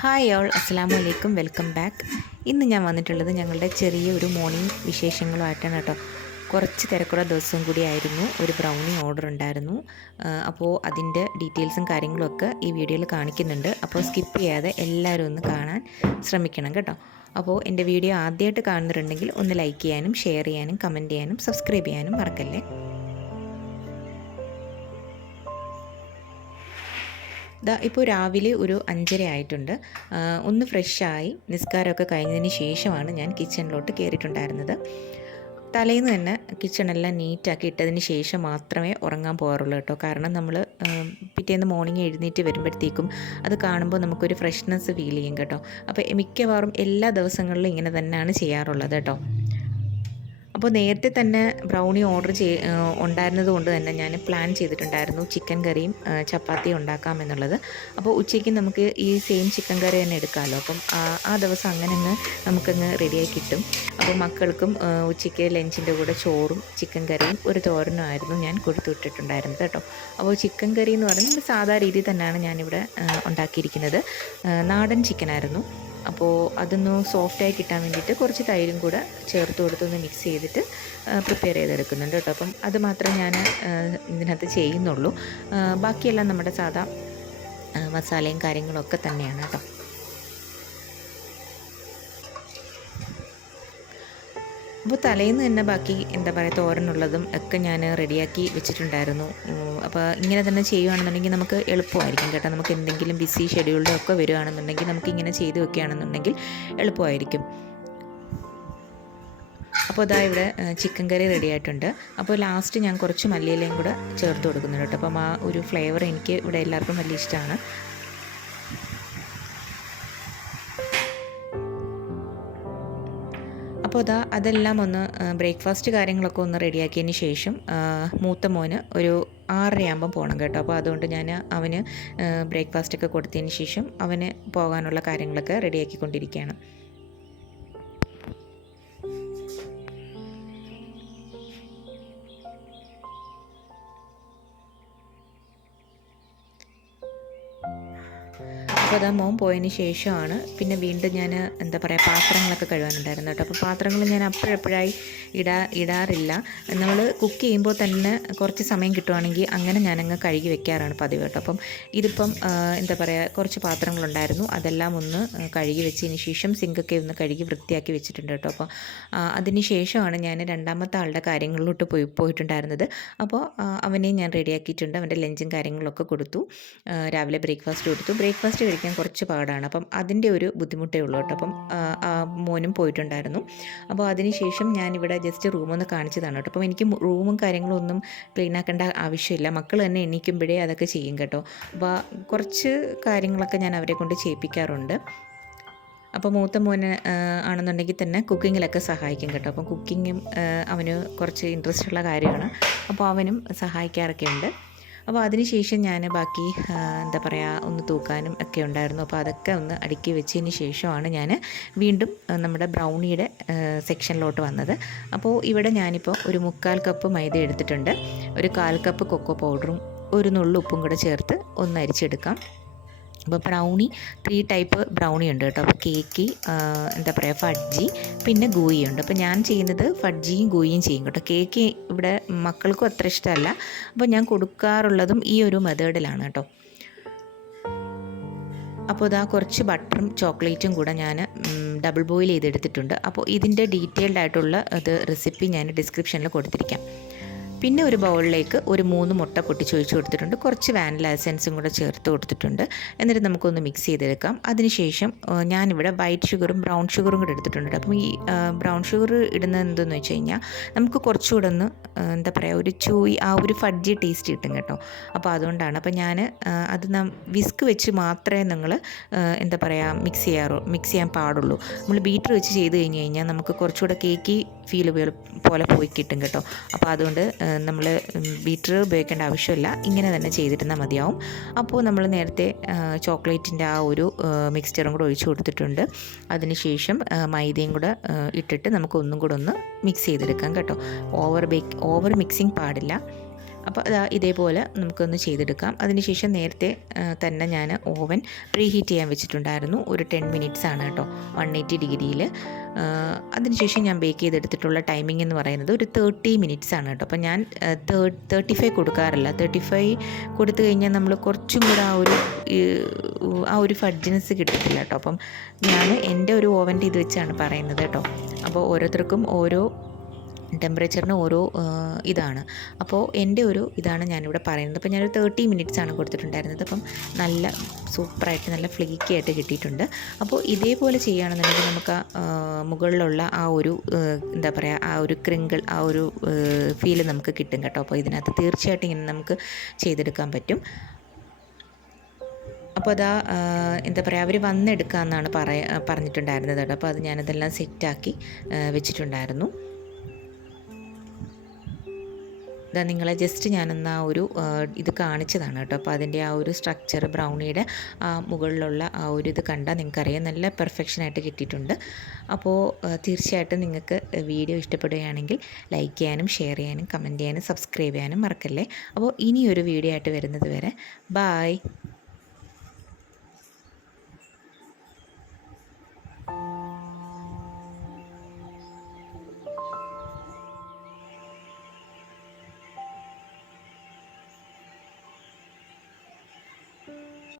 Hi all അസ്സാം വലൈക്കും welcome back ഇന്ന് ഞാൻ വന്നിട്ടുള്ളത് ഞങ്ങളുടെ ചെറിയ ഒരു മോർണിംഗ് വിശേഷങ്ങളുമായിട്ടാണ് കേട്ടോ. കുറച്ച് തിരക്കുള്ള ദിവസം കൂടി ആയിരുന്നു. ഒരു ബ്രൗണി ഓർഡർ ഉണ്ടായിരുന്നു. അപ്പോൾ അതിന്റെ ഡീറ്റെയിൽസും കാര്യങ്ങളൊക്കെ ഈ വീഡിയോയിൽ കാണിക്കുന്നുണ്ട്. അപ്പോൾ സ്കിപ്പ് ചെയ്യാതെ എല്ലാവരും ഒന്ന് കാണാൻ ശ്രമിക്കണം കേട്ടോ. അപ്പോൾ എന്റെ വീഡിയോ ആദ്യമായിട്ട് കാണുന്നുണ്ടെങ്കിൽ ഒന്ന് ലൈക്ക് ചെയ്യാനും ഷെയർ ചെയ്യാനും കമന്റ് ചെയ്യാനും സബ്സ്ക്രൈബ് ചെയ്യാനും മറക്കല്ലേ? ദാ ഇപ്പോൾ രാവിലെ ഒരു അഞ്ചര ആയിട്ടുണ്ട്. ഒന്ന് ഫ്രഷായി നിസ്കാരമൊക്കെ കഴിഞ്ഞതിന് ശേഷമാണ് ഞാൻ കിച്ചണിലോട്ട് കയറിയിട്ടുണ്ടായിരുന്നത്. തലേന്ന് തന്നെ കിച്ചണെല്ലാം നീറ്റാക്കി ഇട്ടതിന് ശേഷം മാത്രമേ ഉറങ്ങാൻ പോകാറുള്ളൂ കേട്ടോ. കാരണം നമ്മൾ പിറ്റേന്ന് മോർണിംഗ് എഴുന്നേറ്റ് വരുമ്പോഴത്തേക്കും അത് കാണുമ്പോൾ നമുക്കൊരു ഫ്രഷ്നെസ് ഫീൽ ചെയ്യും കേട്ടോ. അപ്പോൾ മിക്കവാറും എല്ലാ ദിവസങ്ങളിലും ഇങ്ങനെ തന്നെയാണ് ചെയ്യാറുള്ളത് കേട്ടോ. അപ്പോൾ നേരത്തെ തന്നെ ബ്രൗണി ഓർഡർ ചെയ് ഉണ്ടായിരുന്നത് കൊണ്ട് തന്നെ ഞാൻ പ്ലാൻ ചെയ്തിട്ടുണ്ടായിരുന്നു ചിക്കൻ കറിയും ചപ്പാത്തിയും ഉണ്ടാക്കാം എന്നുള്ളത്. അപ്പോൾ ഉച്ചയ്ക്ക് നമുക്ക് ഈ സെയിം ചിക്കൻ കറി തന്നെ എടുക്കാമല്ലോ. അപ്പം ആ ദിവസം അങ്ങനെ അങ്ങ് നമുക്കങ്ങ് റെഡിയായി കിട്ടും. അപ്പോൾ മക്കൾക്കും ഉച്ചയ്ക്ക് ലഞ്ചിന്റെ കൂടെ ചോറും ചിക്കൻ കറിയും ഒരു തോരനും ആയിരുന്നു ഞാൻ കൊടുത്തു വിട്ടിട്ടുണ്ടായിരുന്നത് കേട്ടോ. അപ്പോൾ ചിക്കൻ കറി എന്ന് പറയുന്നത് സാധാ രീതിയിൽ തന്നെയാണ് ഞാനിവിടെ ഉണ്ടാക്കിയിരിക്കുന്നത്. നാടൻ ചിക്കനായിരുന്നു അപ്പോൾ അതൊന്ന് സോഫ്റ്റായി കിട്ടാൻ വേണ്ടിയിട്ട് കുറച്ച് തൈരും കൂടെ ചേർത്ത് കൊടുത്തൊന്ന് മിക്സ് ചെയ്തിട്ട് പ്രിപ്പയർ ചെയ്തെടുക്കുന്നുണ്ട് കേട്ടോ. അപ്പം അത് മാത്രമേ ഞാൻ ഇതിനകത്ത് ചെയ്യുന്നുള്ളൂ. ബാക്കിയെല്ലാം നമ്മുടെ സാധാ മസാലയും കാര്യങ്ങളൊക്കെ തന്നെയാണ് കേട്ടോ. അപ്പോൾ തലേന്ന് തന്നെ ബാക്കി എന്താ പറയുക തോരനുള്ളതും ഒക്കെ ഞാൻ റെഡിയാക്കി വെച്ചിട്ടുണ്ടായിരുന്നു. അപ്പോൾ ഇങ്ങനെ തന്നെ ചെയ്യുകയാണെന്നുണ്ടെങ്കിൽ നമുക്ക് എളുപ്പമായിരിക്കും കേട്ടോ. നമുക്ക് എന്തെങ്കിലും ബിസി ഷെഡ്യൂളിലോ ഒക്കെ വരികയാണെന്നുണ്ടെങ്കിൽ നമുക്ക് ഇങ്ങനെ ചെയ്ത് വെക്കുകയാണെന്നുണ്ടെങ്കിൽ എളുപ്പമായിരിക്കും. അപ്പോൾ ഇതാ ഇവിടെ ചിക്കൻ കറി റെഡി ആയിട്ടുണ്ട്. അപ്പോൾ ലാസ്റ്റ് ഞാൻ കുറച്ച് മല്ലിയിലയും കൂടെ ചേർത്ത് കൊടുക്കുന്നുണ്ട് കേട്ടോ. അപ്പം ആ ഒരു ഫ്ലേവർ എനിക്ക് ഇവിടെ എല്ലാവർക്കും വലിയ ഇഷ്ടമാണ്. അപ്പോൾ ഇതാ അതെല്ലാം ഒന്ന് ബ്രേക്ക്ഫാസ്റ്റ് കാര്യങ്ങളൊക്കെ ഒന്ന് റെഡിയാക്കിയതിന് ശേഷം മൂത്ത മോന് ഒരു ആറരയാകുമ്പം പോകണം കേട്ടോ. അപ്പോൾ അതുകൊണ്ട് ഞാൻ അവന് ബ്രേക്ക്ഫാസ്റ്റൊക്കെ കൊടുത്തതിന് ശേഷം അവന് പോകാനുള്ള കാര്യങ്ങളൊക്കെ റെഡിയാക്കിക്കൊണ്ടിരിക്കുകയാണ്. അപ്പോൾ മോം മോൻ പോയതിന് ശേഷമാണ്. പിന്നെ വീണ്ടും ഞാൻ എന്താ പറയുക പാത്രങ്ങളൊക്കെ കഴുകാനുണ്ടായിരുന്നു കേട്ടോ. അപ്പോൾ പാത്രങ്ങൾ ഞാൻ അപ്പോഴെപ്പോഴായി ഇടാ ഇടാറില്ല. നമ്മൾ കുക്ക് ചെയ്യുമ്പോൾ തന്നെ കുറച്ച് സമയം കിട്ടുവാണെങ്കിൽ അങ്ങനെ ഞാനങ്ങ് കഴുകി വെക്കാറാണ് പതിവ് കേട്ടോ. അപ്പം ഇതിപ്പം എന്താ പറയുക കുറച്ച് പാത്രങ്ങളുണ്ടായിരുന്നു. അതെല്ലാം ഒന്ന് കഴുകി വെച്ചതിന് ശേഷം സിങ്കൊക്കെ ഒന്ന് കഴുകി വൃത്തിയാക്കി വെച്ചിട്ടുണ്ട് കേട്ടോ. അപ്പോൾ അതിന് ശേഷമാണ് ഞാൻ രണ്ടാമത്തെ ആളുടെ കാര്യങ്ങളിലോട്ട് പോയി പോയിട്ടുണ്ടായിരുന്നത്. അപ്പോൾ അവനെ ഞാൻ റെഡിയാക്കിയിട്ടുണ്ട് അവന്റെ ലഞ്ചും കാര്യങ്ങളൊക്കെ കൊടുത്തു. രാവിലെ ബ്രേക്ക്ഫാസ്റ്റ് കൊടുത്തു. ബ്രേക്ക്ഫാസ്റ്റ് കഴിക്കാൻ കുറച്ച് പാടാണ്. അപ്പം അതിന്റെ ഒരു ബുദ്ധിമുട്ടേ ഉള്ളൂ കേട്ടോ. അപ്പം മോനും പോയിട്ടുണ്ടായിരുന്നു. അപ്പോൾ അതിനുശേഷം ഞാനിവിടെ ജസ്റ്റ് റൂമൊന്ന് കാണിച്ചതാണ് കേട്ടോ. അപ്പം എനിക്ക് റൂമും കാര്യങ്ങളും ഒന്നും ക്ലീൻ ആക്കേണ്ട ആവശ്യമില്ല. മക്കൾ തന്നെ എണീക്കുമ്പോഴേ അതൊക്കെ ചെയ്യും കേട്ടോ. അപ്പോൾ കുറച്ച് കാര്യങ്ങളൊക്കെ ഞാൻ അവരെ കൊണ്ട് ചെയ്യിപ്പിക്കാറുണ്ട്. അപ്പോൾ മൂത്ത മോന് ആണെന്നുണ്ടെങ്കിൽ തന്നെ കുക്കിങ്ങിലൊക്കെ സഹായിക്കും കേട്ടോ. അപ്പം കുക്കിങ്ങും അവന് കുറച്ച് ഇൻട്രസ്റ്റ് ഉള്ള കാര്യമാണ്. അപ്പോൾ അവനും സഹായിക്കാറൊക്കെ ഉണ്ട് അപ്പോൾ അതിനുശേഷം ഞാൻ ബാക്കി എന്താ പറയുക ഒന്ന് തൂക്കാനും ഒക്കെ ഉണ്ടായിരുന്നു. അപ്പോൾ അതൊക്കെ ഒന്ന് അടുക്കി വെച്ചതിന് ശേഷമാണ് ഞാൻ വീണ്ടും നമ്മുടെ ബ്രൗണിയുടെ സെക്ഷനിലോട്ട് വന്നത്. അപ്പോൾ ഇവിടെ ഞാനിപ്പോൾ ഒരു മുക്കാൽ കപ്പ് മൈദ എടുത്തിട്ടുണ്ട്. ഒരു കാൽ കപ്പ് കൊക്കോ പൗഡറും ഒരു നുള്ളുപ്പും കൂടെ ചേർത്ത് ഒന്ന് അരിച്ചെടുക്കാം. അപ്പോൾ ബ്രൗണി ത്രീ ടൈപ്പ് ബ്രൗണി ഉണ്ട് കേട്ടോ. അപ്പോൾ കേക്ക് എന്താ പറയുക ഫഡ്ജി പിന്നെ ഗൂയി ഉണ്ട്. അപ്പോൾ ഞാൻ ചെയ്യുന്നത് ഫഡ്ജിയും ഗൂയിയും ചെയ്യും കേട്ടോ. കേക്ക് ഇവിടെ മക്കൾക്കും അത്ര ഇഷ്ടമല്ല. അപ്പോൾ ഞാൻ കൊടുക്കാറുള്ളതും ഈ ഒരു മെത്തേഡിലാണ് കേട്ടോ. അപ്പോൾ ഇതാ കുറച്ച് ബട്ടറും ചോക്ലേറ്റും കൂടെ ഞാൻ ഡബിൾ ബോയിൽ ചെയ്തെടുത്തിട്ടുണ്ട്. അപ്പോൾ ഇതിന്റെ ഡീറ്റെയിൽഡ് ആയിട്ടുള്ള ഇത് റെസിപ്പി ഞാൻ ഡിസ്ക്രിപ്ഷനിൽ കൊടുത്തിരിക്കാം. പിന്നെ ഒരു ബൗളിലേക്ക് ഒരു മൂന്ന് മുട്ട പൊട്ടിച്ച് ഒഴിച്ചു കൊടുത്തിട്ടുണ്ട്. കുറച്ച് വാനില എസൻസും കൂടെ ചേർത്ത് കൊടുത്തിട്ടുണ്ട്. എന്നിട്ട് നമുക്കൊന്ന് മിക്സ് ചെയ്തെടുക്കാം. അതിനുശേഷം ഞാനിവിടെ വൈറ്റ് ഷുഗറും ബ്രൗൺ ഷുഗറും കൂടെ എടുത്തിട്ടുണ്ട് അപ്പം ഈ ബ്രൗൺ ഷുഗർ ഇടുന്നത് എന്തെന്ന് വെച്ച് കഴിഞ്ഞാൽ നമുക്ക് കുറച്ചുകൂടെ ഒന്ന് എന്താ പറയുക ഒരു ചൂയി ആ ഒരു ഫഡ്ജി ടേസ്റ്റ് കിട്ടും കേട്ടോ. അപ്പോൾ അതുകൊണ്ടാണ്. അപ്പോൾ ഞാൻ അത് വിസ്ക് വെച്ച് മാത്രമേ നിങ്ങൾ എന്താ പറയുക മിക്സ് ചെയ്യാറു മിക്സ് ചെയ്യാൻ പാടുള്ളൂ. നമ്മൾ ബീറ്റർ വെച്ച് ചെയ്ത് കഴിഞ്ഞ് കഴിഞ്ഞാൽ നമുക്ക് കുറച്ചുകൂടെ കേക്കി ഫീൽ പോലെ പോയി കിട്ടും കേട്ടോ. അപ്പോൾ അതുകൊണ്ട് നമ്മൾ ബീറ്റർ ഉപയോഗിക്കേണ്ട ആവശ്യമില്ല. ഇങ്ങനെ തന്നെ ചെയ്തിരുന്നാൽ മതിയാവും. അപ്പോൾ നമ്മൾ നേരത്തെ ചോക്ലേറ്റിന്റെ ആ ഒരു മിക്സ്ചറും കൂടെ ഒഴിച്ചു കൊടുത്തിട്ടുണ്ട്. അതിനുശേഷം മൈദയും കൂടെ ഇട്ടിട്ട് നമുക്ക് ഒന്നും കൂടെ ഒന്ന് മിക്സ് ചെയ്തെടുക്കാം കേട്ടോ. ഓവർ ബേക്ക് ഓവർ മിക്സിങ് പാടില്ല. അപ്പോൾ ഇതേപോലെ നമുക്കൊന്ന് ചെയ്തെടുക്കാം. അതിനുശേഷം നേരത്തെ തന്നെ ഞാൻ ഓവൻ പ്രീഹീറ്റ് ചെയ്യാൻ വെച്ചിട്ടുണ്ടായിരുന്നു. ഒരു ടെൻ മിനിറ്റ്സ് ആണ് കേട്ടോ. വൺ എയ്റ്റി ഡിഗ്രിയിൽ അതിനുശേഷം ഞാൻ ബേക്ക് ചെയ്തെടുത്തിട്ടുള്ള ടൈമിംഗ് എന്ന് പറയുന്നത് ഒരു തേർട്ടി മിനിറ്റ്സ് ആണ് കേട്ടോ. അപ്പോൾ ഞാൻ തേർട്ടി ഫൈവ് കൊടുക്കാറില്ല. തേർട്ടി ഫൈവ് കൊടുത്തു കഴിഞ്ഞാൽ നമ്മൾ കുറച്ചും കൂടെ ആ ഒരു ആ ഒരു ഫഡ്ജിനസ് കിട്ടത്തില്ല കേട്ടോ. അപ്പം ഞാൻ എന്റെ ഒരു ഓവന്റെ ഇത് വെച്ചാണ് പറയുന്നത് കേട്ടോ. അപ്പോൾ ഓരോരുത്തർക്കും ഓരോ ടെമ്പറേച്ചറിന് ഓരോ ഇതാണ്. അപ്പോൾ എന്റെ ഒരു ഇതാണ് ഞാനിവിടെ പറയുന്നത്. അപ്പോൾ ഞാനൊരു തേർട്ടി മിനിറ്റ്സ് ആണ് കൊടുത്തിട്ടുണ്ടായിരുന്നത്. അപ്പം നല്ല സൂപ്പറായിട്ട് നല്ല ഫ്ലീക്കി ആയിട്ട് കിട്ടിയിട്ടുണ്ട്. അപ്പോൾ ഇതേപോലെ ചെയ്യുകയാണെന്നുണ്ടെങ്കിൽ നമുക്ക് മുകളിലുള്ള ആ ഒരു എന്താ പറയുക ആ ഒരു ക്രിങ്കിൾ ആ ഒരു ഫീൽ നമുക്ക് കിട്ടും കേട്ടോ. അപ്പോൾ ഇതിനകത്ത് തീർച്ചയായിട്ടും ഇങ്ങനെ നമുക്ക് ചെയ്തെടുക്കാൻ പറ്റും. അപ്പോൾ അതാ എന്താ പറയുക അവർ വന്നെടുക്കാമെന്നാണ് പറയ പറഞ്ഞിട്ടുണ്ടായിരുന്നത് അപ്പോൾ അത് ഞാനതെല്ലാം സെറ്റാക്കി വെച്ചിട്ടുണ്ടായിരുന്നു. ഇതാ നിങ്ങളെ ജസ്റ്റ് ഞാനെന്നാ ഒരു ഇത് കാണിച്ചതാണ് കേട്ടോ. അപ്പോൾ അതിന്റെ ആ ഒരു സ്ട്രക്ചർ ബ്രൗണിയുടെ ആ മുകളിലുള്ള ആ ഒരു ഇത് കണ്ടാൽ നിങ്ങൾക്കറിയാം. നല്ല പെർഫെക്ഷനായിട്ട് കിട്ടിയിട്ടുണ്ട്. അപ്പോൾ തീർച്ചയായിട്ടും നിങ്ങൾക്ക് വീഡിയോ ഇഷ്ടപ്പെടുകയാണെങ്കിൽ ലൈക്ക് ചെയ്യാനും ഷെയർ ചെയ്യാനും കമന്റ് ചെയ്യാനും സബ്സ്ക്രൈബ് ചെയ്യാനും മറക്കല്ലേ? അപ്പോൾ ഇനിയൊരു വീഡിയോ ആയിട്ട് വരുന്നത് വരെ ബായ്